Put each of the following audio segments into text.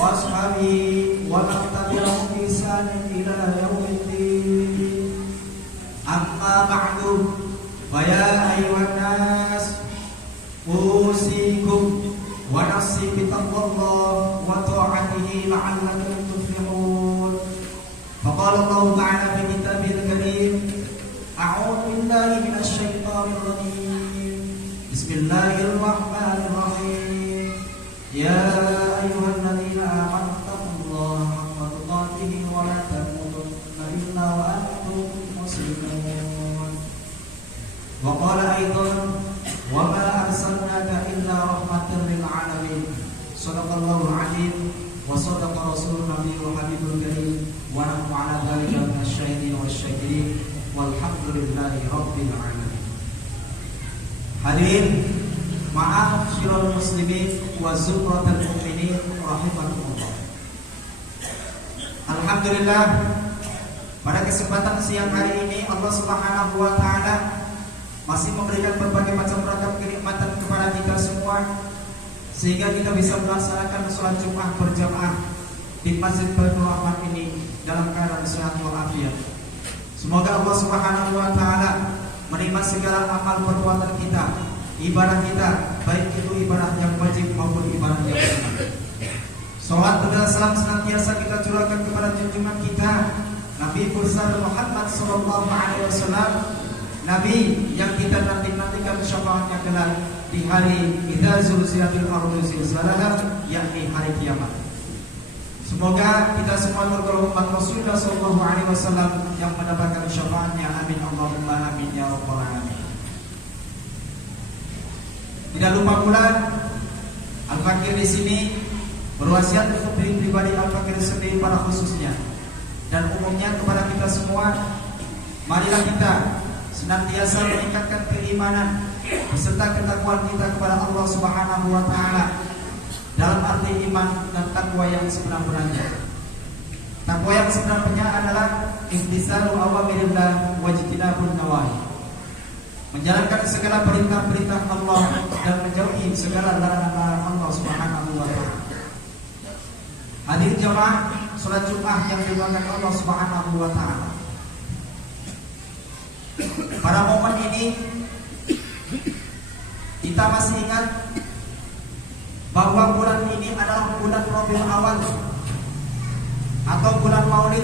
وأصحابه ومن تبعهم بإحسان إلى يوم الدين. أما بعد فيا أيها الناس أوصيكم ونفسي بتقوى الله وطاعته لعلكم تفلحون. فقال الله تعالى في كتابه الكريم: أعوذ بالله من الشيطان الرجيم. بسم الله الرحمن الرحيم. يا أيها الذين آمنوا اتقوا الله حق تقاته ولا تموتن إلا وأنتم مسلمون. وقال أيضا: وما أرسلناك إلا رحمة للعالمين. صدق الله العظيم وصدق رسول النبي وحبيب الكريم ونحن على ذلك من الشاهدين والشاكرين والحمد لله رب العالمين. Hadirin ma'asyiral muslimin wa zumratal mu'minin rahimakumullah. Alhamdulillah, pada kesempatan siang hari ini Allah Subhanahu wa taala masih memberikan berbagai macam ragam kenikmatan kepada kita semua, sehingga kita bisa melaksanakan sholat Jumat berjamaah di Masjid Baitur Rahman ini dalam keadaan sehat walafiat. Semoga Allah Subhanahu wa taala menerima segala amal perbuatan kita, ibadah kita, baik itu ibadah yang wajib maupun ibadah yang sunnah. Salat dan salam senantiasa kita curahkan kepada junjungan kita Nabi besar Muhammad sallallahu alaihi wasallam, Nabi yang kita nanti-nantikan syafaatnya kelak di hari idza zulzilatil ardu zilzalaha, yakni hari kiamat. Semoga kita semua tergolong Rasulullah sallallahu alaihi wasallam yang mendapatkan syafaatnya. Amin Allahumma amin ya rabbal alamin. Tidak lupa pula Al-Fakir di sini berwasiat untuk diri pribadi Al-Fakir sendiri pada khususnya dan umumnya kepada kita semua. Marilah kita senantiasa meningkatkan keimanan beserta ketakwaan kita kepada Allah Subhanahu wa taala dalam arti iman dan takwa yang sebenar-benarnya. Takwa yang sebenarnya adalah imtisalu awamirillah wa ijtinabun nawahi, menjalankan segala perintah-perintah Allah dan menjauhi segala larangan Allah Subhanahu wa taala. Hadir jamaah salat Jumat yang dimuliakan Allah Subhanahu wa taala. Pada momen ini kita masih ingat bahwa bulan ini adalah bulan Rabiul Awal atau bulan Maulid,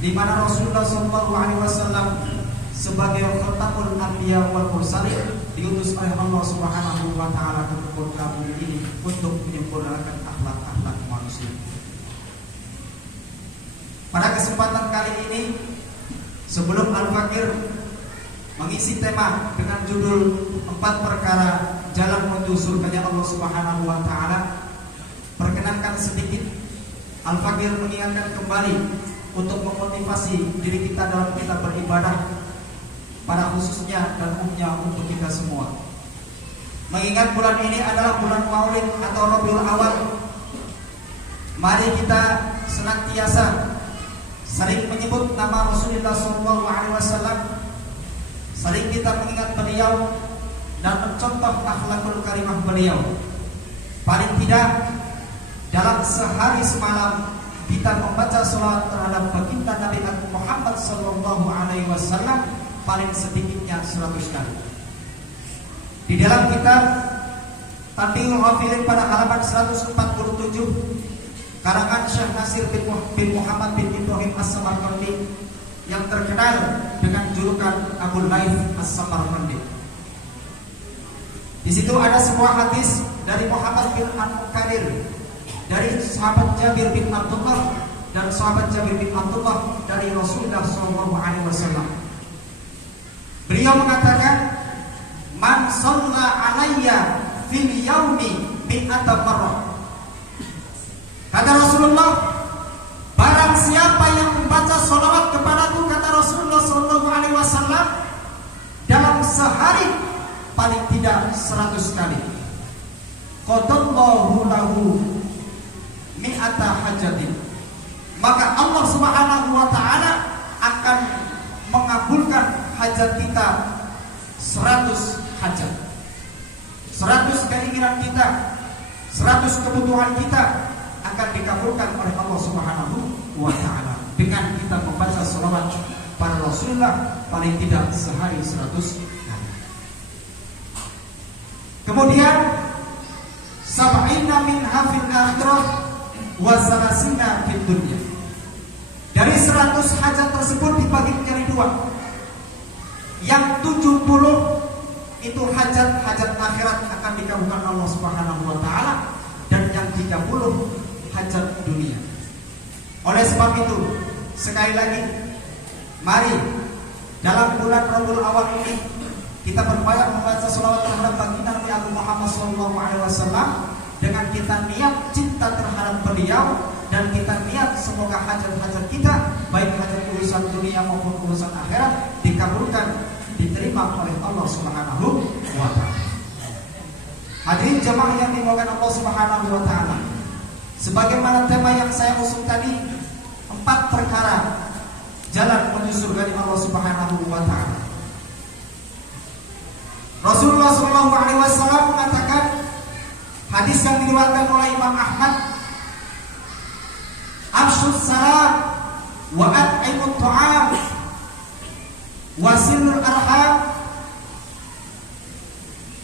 di mana Rasulullah SAW sebagai khatamul anbiya wal mursalin diutus oleh Allah Subhanahu wa taala ke muka bumi ini untuk menyempurnakan akhlak-akhlak manusia. Pada kesempatan kali ini, sebelum Al-Fakir mengisi tema dengan judul 4 perkara jalan menuju surganya Allah Subhanahu wa taala, perkenankan sedikit Al-Fakir mengingatkan kembali untuk memotivasi diri kita dalam kita beribadah, pada khususnya dan umumnya untuk kita semua. Mengingat bulan ini adalah bulan Maulid atau Rabiul Awal, mari kita senantiasa sering menyebut nama Rasulullah SAW, sering kita mengingat beliau dan mencontoh akhlakul karimah beliau. Paling tidak dalam sehari semalam kita membaca salawat terhadap baginda Nabi Muhammad sallallahu alaihi wasallam paling sedikitnya 100 kali. Di dalam kitab Tanbihul Ghafilin pada halaman 147 karangan Syekh Nasir bin Muhammad bin Ibrahim As-Samarqandi yang terkenal dengan julukan Abu Laith As-Samarqandi. Di situ ada sebuah hadis dari Muhammad bin Al-Muqadir dari sahabat Jabir bin Abdullah dan sahabat Jabir bin Abdullah dari Rasulullah SAW. Beliau mengatakan, "Man shalla alayya fil yaumi mi'ata marrah." Kata Rasulullah, barang siapa yang membaca sholawat kepadaku, kata Rasulullah SAW, dalam sehari paling tidak 100 kali, qadallahu lahu mi'ata hajatin, maka Allah Subhanahu wa taala akan mengabulkan hajat kita 100 hajat, 100 keinginan kita, 100 kebutuhan kita akan dikabulkan oleh Allah Subhanahu wa taala dengan kita membaca selawat pada Rasulullah paling tidak sehari 100 kali. Kemudian sab'ina min hafil akhirah wa salasina fid dunya. Dari 100 hajat tersebut dibagi menjadi dua. Yang 70 itu hajat-hajat akhirat akan dikabulkan Allah Subhanahu wa taala, dan yang 30 hajat dunia. Oleh sebab itu, sekali lagi, mari dalam bulan Rabiul Awal ini kita berupaya membaca selawat terhadap baginda Nabi Agung Muhammad SAW dengan kita niat cinta terhadap beliau, dan kita niat semoga hajat-hajat kita, baik hajat urusan dunia maupun urusan akhirat, dikabulkan, diterima oleh Allah Subhanahu wa taala. Hadirin jemaah yang dimuliakan Allah Subhanahu wa taala, sebagaimana tema yang saya usung tadi, 4 perkara jalan menuju surga Allah Subhanahu wa taala. Rasulullah SAW mengatakan, hadis yang diriwayatkan oleh Imam Ahmad, afshus salam wa at'imut ta'am wasilul arham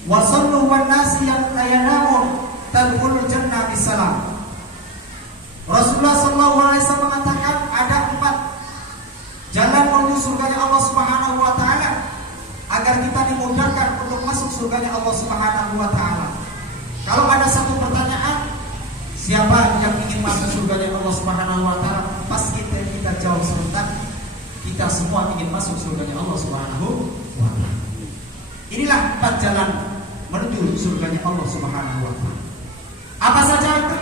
wasallu wan nasi yang layanamun tadkhulul jannah bisalam. Rasulullah SAW mengatakan ada 4 jalan menuju surganya Allah Subhanahu wa taala agar kita dimudahkan untuk masuk surganya Allah Subhanahu wa taala. Kalau ada satu pertanyaan, siapa yang ingin masuk surganya Allah Subhanahu wa taala? Pas kita jawab serentak, kita semua ingin masuk surganya Allah Subhanahu wa taala. Inilah 4 jalan menuju surganya Allah Subhanahu wa taala. Apa saja itu?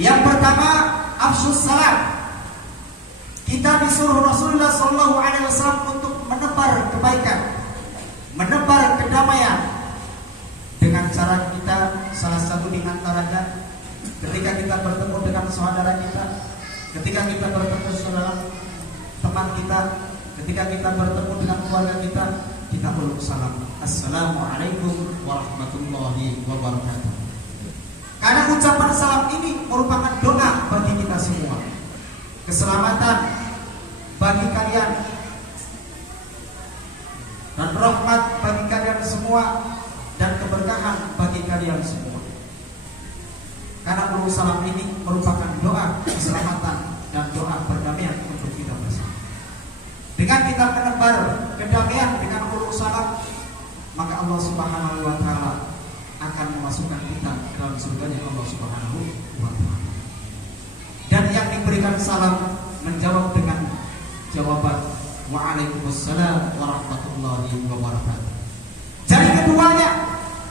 Yang pertama, afshus salam. Kita disuruh Rasulullah SAW untuk menebar kebaikan, menebar kedamaian dengan cara kita, salah satu di antaranya ketika kita bertemu dengan saudara kita, ketika kita bertemu saudara teman kita, ketika kita bertemu dengan keluarga kita, kita uluk salam, assalamualaikum warahmatullahi wabarakatuh. Karena ucapan salam ini merupakan doa bagi kita semua, keselamatan bagi kalian dan rahmat bagi kalian semua, dan keberkahan bagi kalian semua. Karena uluk salam ini merupakan doa keselamatan dan doa perdamaian untuk kita bersama. Dengan kita menebar kedamaian dengan uluk salam, maka Allah Subhanahu wa taala akan memasukkan kita ke dalam surganya Allah Subhanahu wa taala. Dan yang diberikan salam menjawab dengan jawaban waalaikumsalam warahmatullahi wabarakatuh. Jadi keduanya,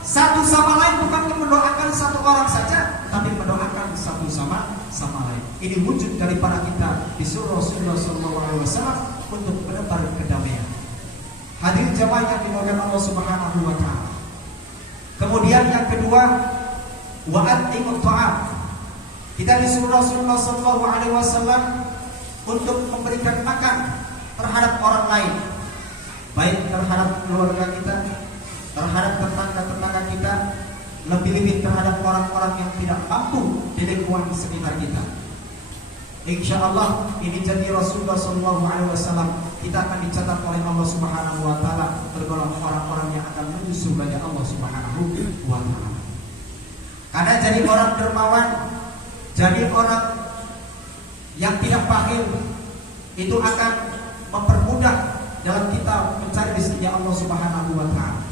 satu sama lain bukan mendoakan satu orang saja, tapi mendoakan satu sama lain. Ini wujud daripada kita disuruh Rasulullah SAW untuk menebar kedamaian. Hadirin jemaah yang dimuliakan Allah Subhanahu wa taala. Kemudian yang kedua, wa at'imut ta'am. Kita disuruh Rasulullah SAW untuk memberikan makan terhadap orang lain, baik terhadap keluarga kita, terhadap tetangga-tetangga kita, lebih-lebih terhadap orang-orang yang tidak mampu di lingkungan sekitar kita. Insya Allah ini jadi Rasulullah SAW, kita akan dicatat oleh Allah Subhanahu wa taala bergolong orang-orang yang akan menuju surganya Allah Subhanahu wa taala. Karena jadi orang dermawan, jadi orang yang tidak bakhil, itu akan mempermudah dalam kita mencari rezekinya Allah Subhanahu wa taala.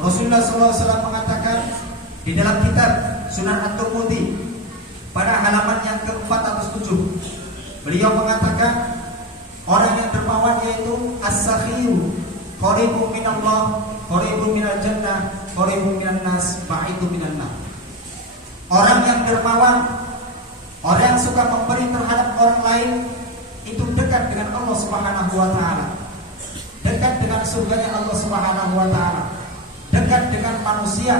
Rasulullah SAW mengatakan di dalam kitab Sunan At-Tirmidzi pada halaman yang ke-407, beliau mengatakan orang yang dermawan yaitu as-sakhiyu qaribun minallah, qaribun minal jannah, qaribun minan nas, ba'idun minan nar. Orang yang dermawan, orang yang suka memberi terhadap orang lain, itu dekat dengan Allah Subhanahu wa taala, dekat dengan surganya Allah Subhanahu wa taala, dekat dengan manusia,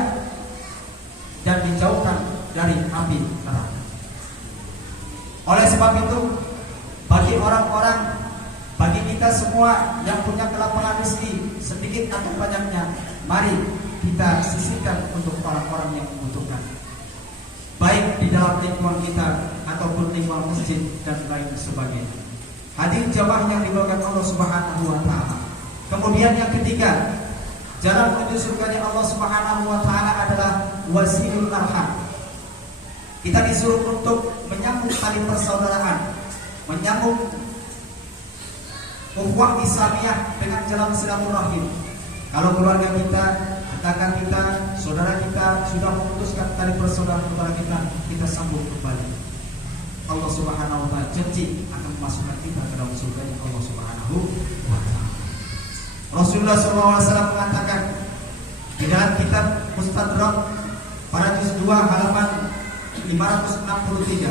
dan dijauhkan dari api neraka. Oleh sebab itu, bagi orang-orang, bagi kita semua yang punya kelapangan rezeki sedikit atau banyaknya, mari kita sisihkan untuk orang-orang yang membutuhkan. baik di dalam lingkungan kita ataupun lingkungan masjid dan lain sebagainya. Hadirin jamaah yang dimuliakan Allah Subhanahu wa taala. Kemudian yang ketiga, jalan menuju surganya Allah Subhanahu wa taala adalah wasilul arham. Kita disuruh untuk menyambung tali persaudaraan, menyambung ukhuwah Islamiyah dengan jalan silaturahim. Kalau keluarga kita, tetangga kita, saudara kita sudah memutuskan tali persaudaraan kepada kita, kita sambung kembali. Allah Subhanahu wa taala janji akan memasukkan kita ke dalam surganya Allah Subhanahu wa taala. Rasulullah SAW mengatakan di dalam kitab Mustadrak pada juz 2 halaman 563.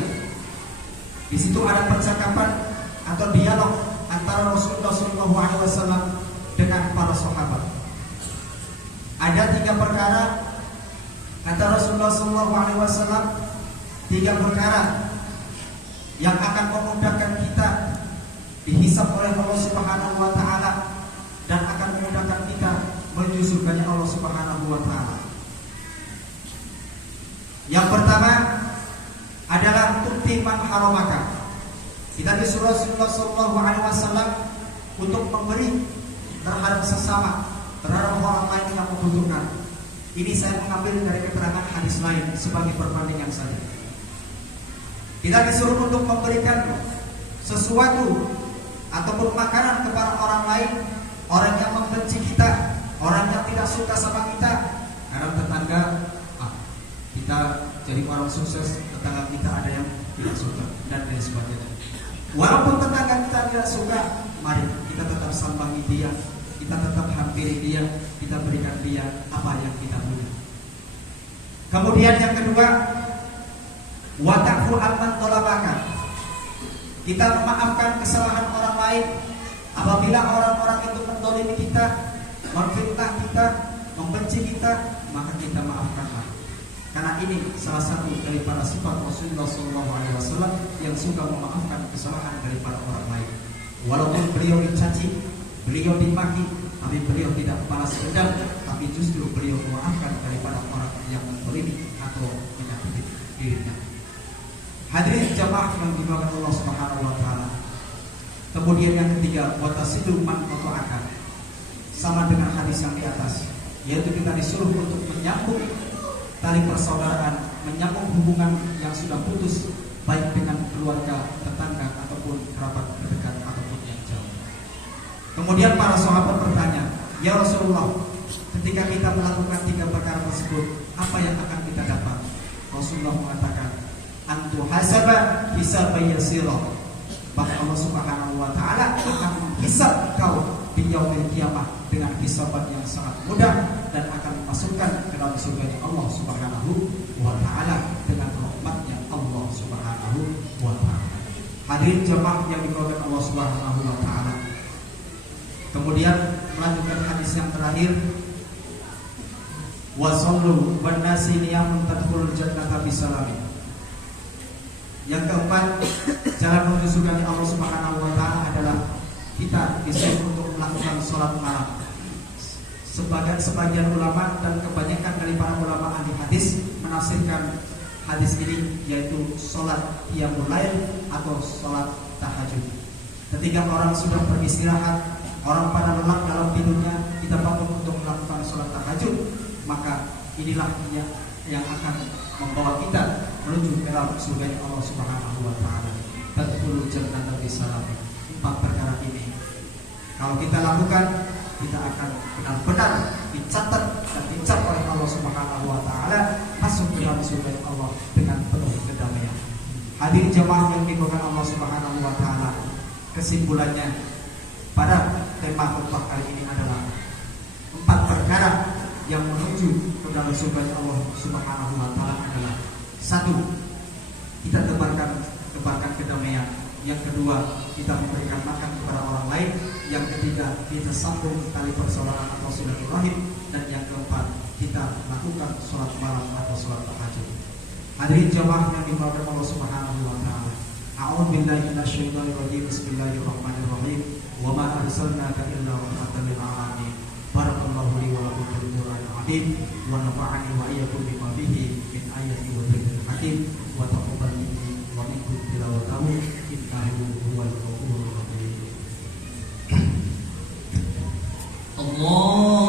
Di situ ada percakapan atau dialog antara Rasulullah SAW dengan para sahabat. Ada 3 perkara kata Rasulullah SAW, 3 perkara yang akan memudahkan kita dihisab oleh Allah Subhanahu wa taala dan akan memudahkan kita menuju surganya Allah Subhanahu wa taala. Yang pertama adalah tu'ti man haramaka. Kita disuruh Rasulullah SAW untuk memberi terhadap sesama, terhadap orang lain yang membutuhkan. Ini saya mengambil dari keterangan hadis lain sebagai perbandingan saja. Kita disuruh untuk memberikan sesuatu ataupun makanan kepada orang lain, orang yang membenci kita, orang yang tidak suka sama kita. Karena tetangga, kita jadi orang sukses, tetangga kita ada yang tidak suka dan lain sebagainya. Walaupun tetangga kita tidak suka, mari kita tetap sambangi dia, kita tetap hampiri dia, kita berikan dia apa yang kita punya. Kemudian yang kedua, wa ta'fu amman talabaka. Kita memaafkan kesalahan orang lain. Apabila orang-orang itu mendolimi kita, memfitnah kita, membenci kita, maka kita maafkanlah. Karena ini salah satu daripada sifat Rasulullah SAW yang suka memaafkan kesalahan daripada orang lain. Walaupun beliau dicaci, beliau dimaki, tapi beliau tidak balas dendam, tapi justru beliau memaafkan daripada orang yang mendolimi atau menyakiti dirinya. Hadirin jamaah yang dimuliakan Allah Subhanahu wa taala. Kemudian yang ketiga, wa tasilu man qata'aka. Sama dengan hadis yang di atas, yaitu kita disuruh untuk menyambung tali persaudaraan, menyambung hubungan yang sudah putus, baik dengan keluarga, tetangga ataupun kerabat terdekat ataupun yang jauh. Kemudian para sahabat bertanya, ya Rasulullah, ketika kita melakukan 3 perkara tersebut, apa yang akan kita dapat? Rasulullah mengatakan, antu hasaba hisaban yasira. Maka Allah Subhanahu wa taala akan menghisab kau di yaumil kiamah dengan hisaban yang sangat mudah dan akan memasukkan ke dalam surganya Allah Subhanahu wa taala dengan rahmatnya Allah Subhanahu wa taala. Hadirin jamaah yang dimuliakan Allah Subhanahu wa taala. Kemudian melanjutkan hadis yang terakhir, wa sallu wan nasi niyamun tadkhulul jannata bisalami. Yang keempat, jalan menuju surga Allah Subhanahu wa taala adalah kita disuruh untuk melakukan sholat malam. Sebagian ulama dan kebanyakan dari para ulama ahli hadis menafsirkan hadis ini yaitu sholat qiyamul lail atau sholat tahajud. Ketika orang sudah beristirahat, orang pada lelah dalam tidurnya, kita bangun untuk melakukan sholat tahajud, maka inilah yang akan membawa kita menuju ke dalam surga Allah Subhanahu wa taala. Tadkhulul jannata bisalam. 4 perkara ini kalau kita lakukan, kita akan benar-benar dicatat dan dicap oleh Allah Subhanahu wa taala masuk ke dalam surga Allah dengan penuh kedamaian. Hadirin jemaah yang dimuliakan Allah Subhanahu wa taala, kesimpulannya pada tema khutbah kali ini adalah 4 perkara yang menuju ke dalam surga Allah Subhanahu wa taala adalah: 1. Kita tebarkan kedamaian. Yang kedua, kita memberikan makan kepada orang lain. Yang ketiga, kita sambung tali persaudaraan atau silaturahim. Dan yang keempat, kita lakukan sholat malam atau sholat tahajud. Hadirin jamaah yang dimuliakan Allah Subhanahu wa taala. A'udzu billahi minasyaitonir rajim. Bismillahirrahmanirrahim. Wa ma arsalnaka illa rahmatan lil alamin. Barakallahu li wa lakum fil Qur'anil azim wa nafa'ani wa iyyakum bima fihi min ayati wa dhikril hakim. Hakim wa taqabbal minni wa minkum tilawatahu innahu huwal ghafurur rahim. Allah